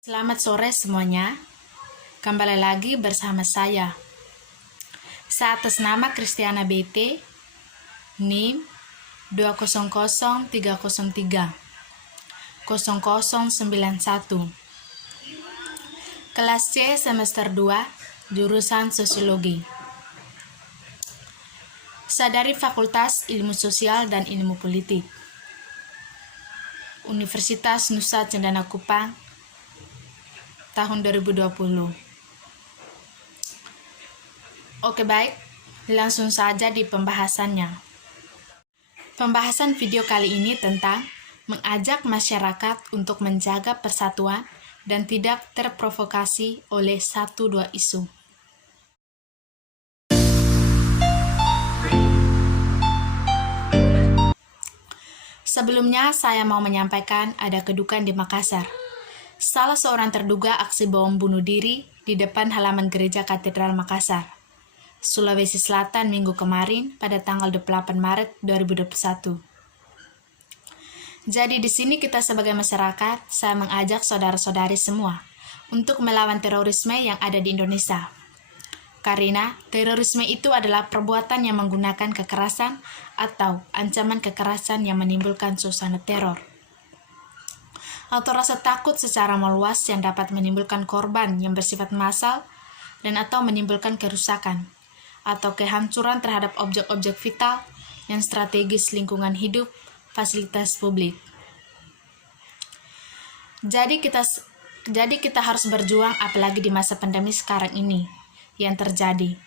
Selamat sore semuanya, kembali lagi bersama saya. Atas nama Kristiana BT, NIM 200303 0091, kelas C semester 2, jurusan Sosiologi. Saya dari Fakultas Ilmu Sosial dan Ilmu Politik, Universitas Nusa Cendana Kupang, tahun 2020. Oke baik, langsung saja di pembahasannya. Pembahasan video kali ini tentang mengajak masyarakat untuk menjaga persatuan dan tidak terprovokasi oleh 1-2 isu. Sebelumnya saya mau menyampaikan ada kedukaan di Makassar. Salah seorang terduga aksi bom bunuh diri di depan halaman gereja Katedral Makassar, Sulawesi Selatan minggu kemarin pada tanggal 28 Maret 2021. Jadi di sini kita sebagai masyarakat, saya mengajak saudara-saudari semua untuk melawan terorisme yang ada di Indonesia. Karena terorisme itu adalah perbuatan yang menggunakan kekerasan atau ancaman kekerasan yang menimbulkan suasana teror atau rasa takut secara meluas yang dapat menimbulkan korban yang bersifat massal dan atau menimbulkan kerusakan atau kehancuran terhadap objek-objek vital yang strategis lingkungan hidup, fasilitas publik. Jadi kita harus berjuang apalagi di masa pandemi sekarang ini yang terjadi.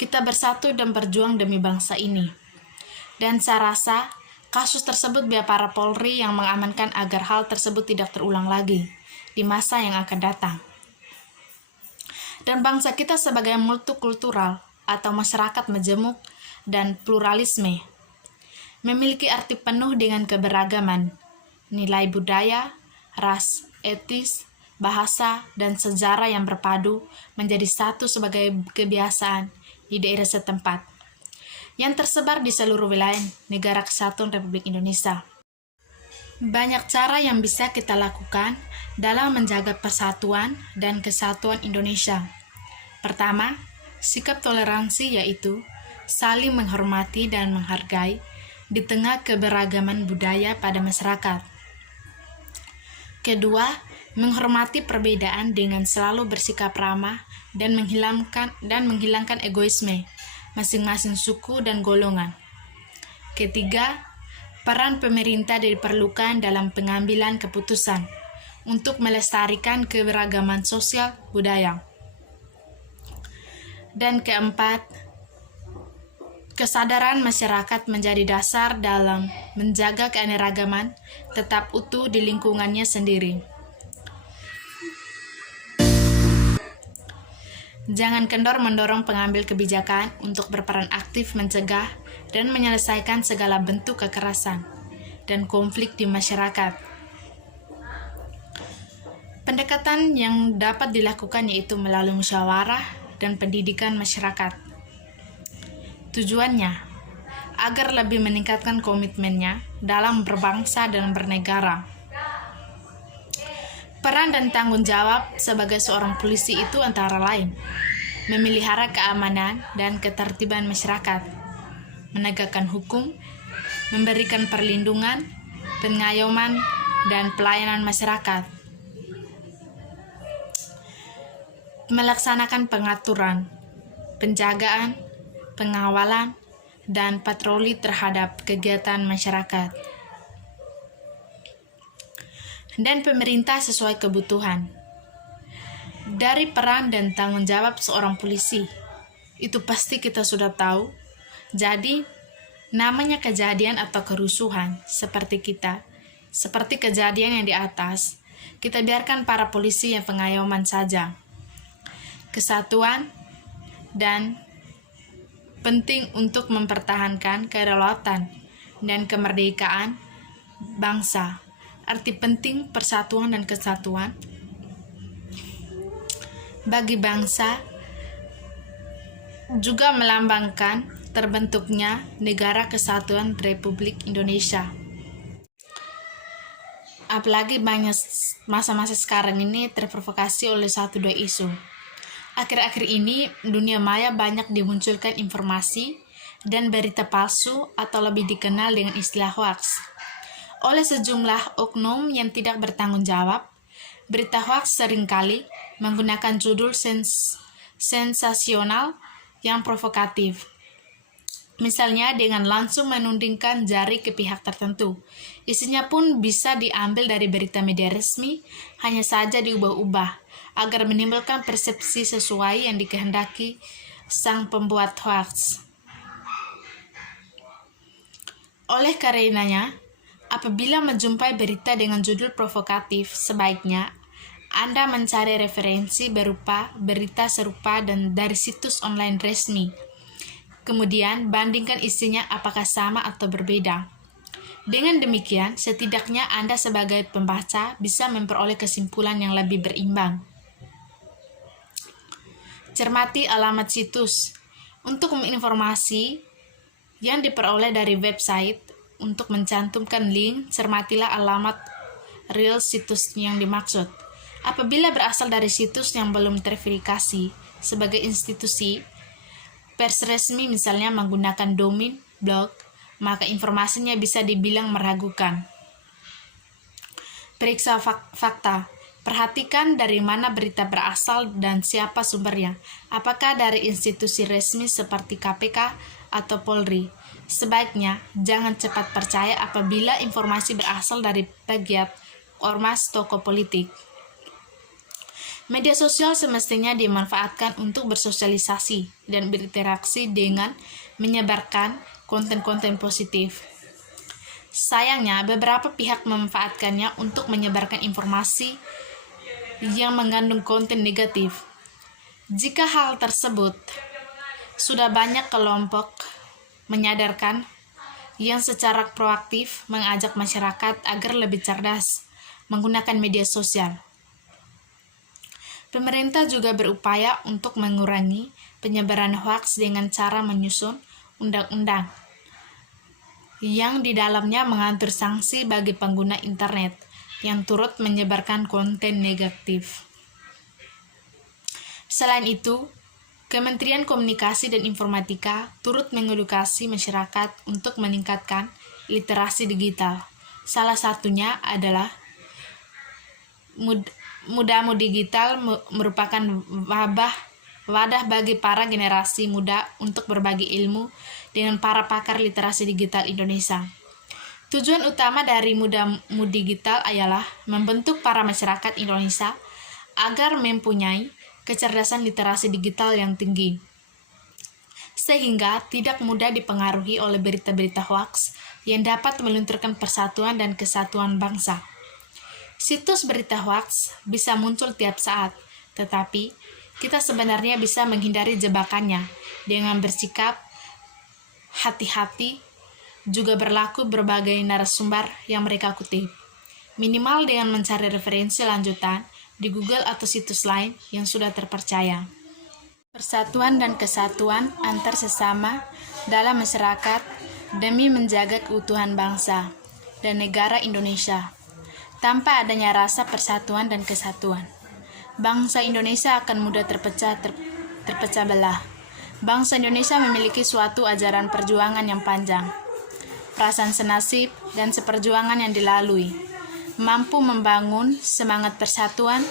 Kita bersatu dan berjuang demi bangsa ini. Dan saya rasa kasus tersebut biar para Polri yang mengamankan agar hal tersebut tidak terulang lagi di masa yang akan datang. Dan bangsa kita sebagai multikultural atau masyarakat majemuk dan pluralisme memiliki arti penuh dengan keberagaman, nilai budaya, ras, etis, bahasa, dan sejarah yang berpadu menjadi satu sebagai kebiasaan di daerah setempat yang tersebar di seluruh wilayah Negara Kesatuan Republik Indonesia. Banyak cara yang bisa kita lakukan dalam menjaga persatuan dan kesatuan Indonesia. Pertama, sikap toleransi yaitu saling menghormati dan menghargai di tengah keberagaman budaya pada masyarakat. Kedua, menghormati perbedaan dengan selalu bersikap ramah dan menghilangkan egoisme masing-masing suku dan golongan. Ketiga, peran pemerintah diperlukan dalam pengambilan keputusan untuk melestarikan keberagaman sosial budaya. Dan keempat, kesadaran masyarakat menjadi dasar dalam menjaga keanekaragaman tetap utuh di lingkungannya sendiri. Jangan kendor mendorong pengambil kebijakan untuk berperan aktif mencegah dan menyelesaikan segala bentuk kekerasan dan konflik di masyarakat. Pendekatan yang dapat dilakukan yaitu melalui musyawarah dan pendidikan masyarakat. Tujuannya agar lebih meningkatkan komitmennya dalam berbangsa dan bernegara. Peran dan tanggung jawab sebagai seorang polisi itu antara lain memelihara keamanan dan ketertiban masyarakat, menegakkan hukum, memberikan perlindungan, pengayoman, dan pelayanan masyarakat, melaksanakan pengaturan, penjagaan, pengawalan, dan patroli terhadap kegiatan masyarakat, dan pemerintah sesuai kebutuhan. Dari peran dan tanggung jawab seorang polisi, itu pasti kita sudah tahu. Jadi, namanya kejadian atau kerusuhan seperti kejadian yang di atas, kita biarkan para polisi yang pengayoman saja. Kesatuan dan penting untuk mempertahankan kedaulatan dan kemerdekaan bangsa. Arti penting persatuan dan kesatuan bagi bangsa juga melambangkan terbentuknya Negara Kesatuan Republik Indonesia. Apalagi banyak masa-masa sekarang ini terprovokasi oleh satu dua isu. Akhir-akhir ini, dunia maya banyak dimunculkan informasi dan berita palsu atau lebih dikenal dengan istilah hoax. Oleh sejumlah oknum yang tidak bertanggung jawab, berita hoax seringkali menggunakan judul sensasional yang provokatif. Misalnya dengan langsung menundingkan jari ke pihak tertentu. Isinya pun bisa diambil dari berita media resmi, hanya saja diubah-ubah agar menimbulkan persepsi sesuai yang dikehendaki sang pembuat hoax. Oleh karenanya, apabila menjumpai berita dengan judul provokatif, sebaiknya Anda mencari referensi berupa berita serupa dan dari situs online resmi. Kemudian, bandingkan isinya apakah sama atau berbeda. Dengan demikian, setidaknya Anda sebagai pembaca bisa memperoleh kesimpulan yang lebih berimbang. Cermati alamat situs. Untuk informasi yang diperoleh dari website, untuk mencantumkan link, cermatilah alamat real situs yang dimaksud. Apabila berasal dari situs yang belum terverifikasi sebagai institusi pers resmi, misalnya menggunakan domain blog, maka informasinya bisa dibilang meragukan. Periksa fakta. Perhatikan dari mana berita berasal dan siapa sumbernya. Apakah dari institusi resmi seperti KPK atau Polri? Sebaiknya jangan cepat percaya apabila informasi berasal dari pegiat, ormas, tokoh politik. Media sosial semestinya dimanfaatkan untuk bersosialisasi dan berinteraksi dengan menyebarkan konten-konten positif. Sayangnya, beberapa pihak memanfaatkannya untuk menyebarkan informasi yang mengandung konten negatif. Jika hal tersebut sudah banyak kelompok menyadarkan yang secara proaktif mengajak masyarakat agar lebih cerdas menggunakan media sosial. Pemerintah juga berupaya untuk mengurangi penyebaran hoaks dengan cara menyusun undang-undang yang di dalamnya mengatur sanksi bagi pengguna internet yang turut menyebarkan konten negatif. Selain itu, Kementerian Komunikasi dan Informatika turut mengedukasi masyarakat untuk meningkatkan literasi digital. Salah satunya adalah Mudamu Digital merupakan wadah bagi para generasi muda untuk berbagi ilmu dengan para pakar literasi digital Indonesia. Tujuan utama dari Mudamu Digital ialah membentuk para masyarakat Indonesia agar mempunyai kecerdasan literasi digital yang tinggi, sehingga tidak mudah dipengaruhi oleh berita-berita hoaks yang dapat melunturkan persatuan dan kesatuan bangsa. Situs berita hoaks bisa muncul tiap saat, tetapi kita sebenarnya bisa menghindari jebakannya dengan bersikap hati-hati. Juga berlaku berbagai narasumber yang mereka kutip, minimal dengan mencari referensi lanjutan di Google atau situs lain yang sudah terpercaya. Persatuan dan kesatuan antar sesama dalam masyarakat demi menjaga keutuhan bangsa dan negara Indonesia. Tanpa adanya rasa persatuan dan kesatuan, bangsa Indonesia akan mudah terpecah belah. Bangsa Indonesia memiliki suatu ajaran perjuangan yang panjang, perasaan senasib dan seperjuangan yang dilalui, mampu membangun semangat persatuan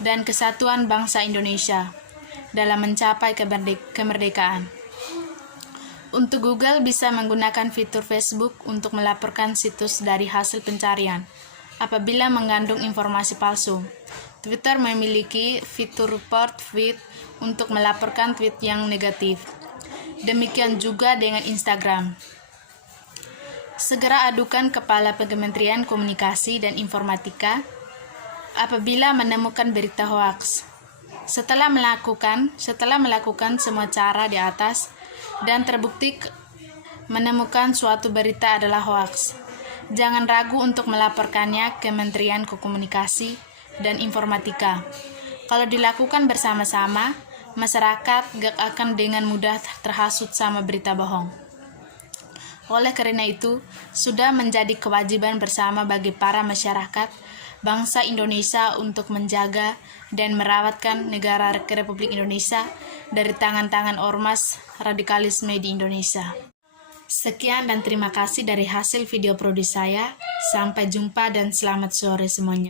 dan kesatuan bangsa Indonesia dalam mencapai kemerdekaan. Untuk Google bisa menggunakan fitur Facebook untuk melaporkan situs dari hasil pencarian apabila mengandung informasi palsu. Twitter memiliki fitur report tweet untuk melaporkan tweet yang negatif. Demikian juga dengan Instagram. Segera adukan Kepala Kementerian Komunikasi dan Informatika apabila menemukan berita hoaks. Setelah melakukan semua cara di atas dan terbukti menemukan suatu berita adalah hoaks, jangan ragu untuk melaporkannya ke Kementerian Komunikasi dan Informatika. Kalau dilakukan bersama-sama, masyarakat gak akan dengan mudah terhasut sama berita bohong. Oleh karena itu, sudah menjadi kewajiban bersama bagi para masyarakat bangsa Indonesia untuk menjaga dan merawatkan negara Republik Indonesia dari tangan-tangan ormas radikalisme di Indonesia. Sekian dan terima kasih dari hasil video prodi saya. Sampai jumpa dan selamat sore semuanya.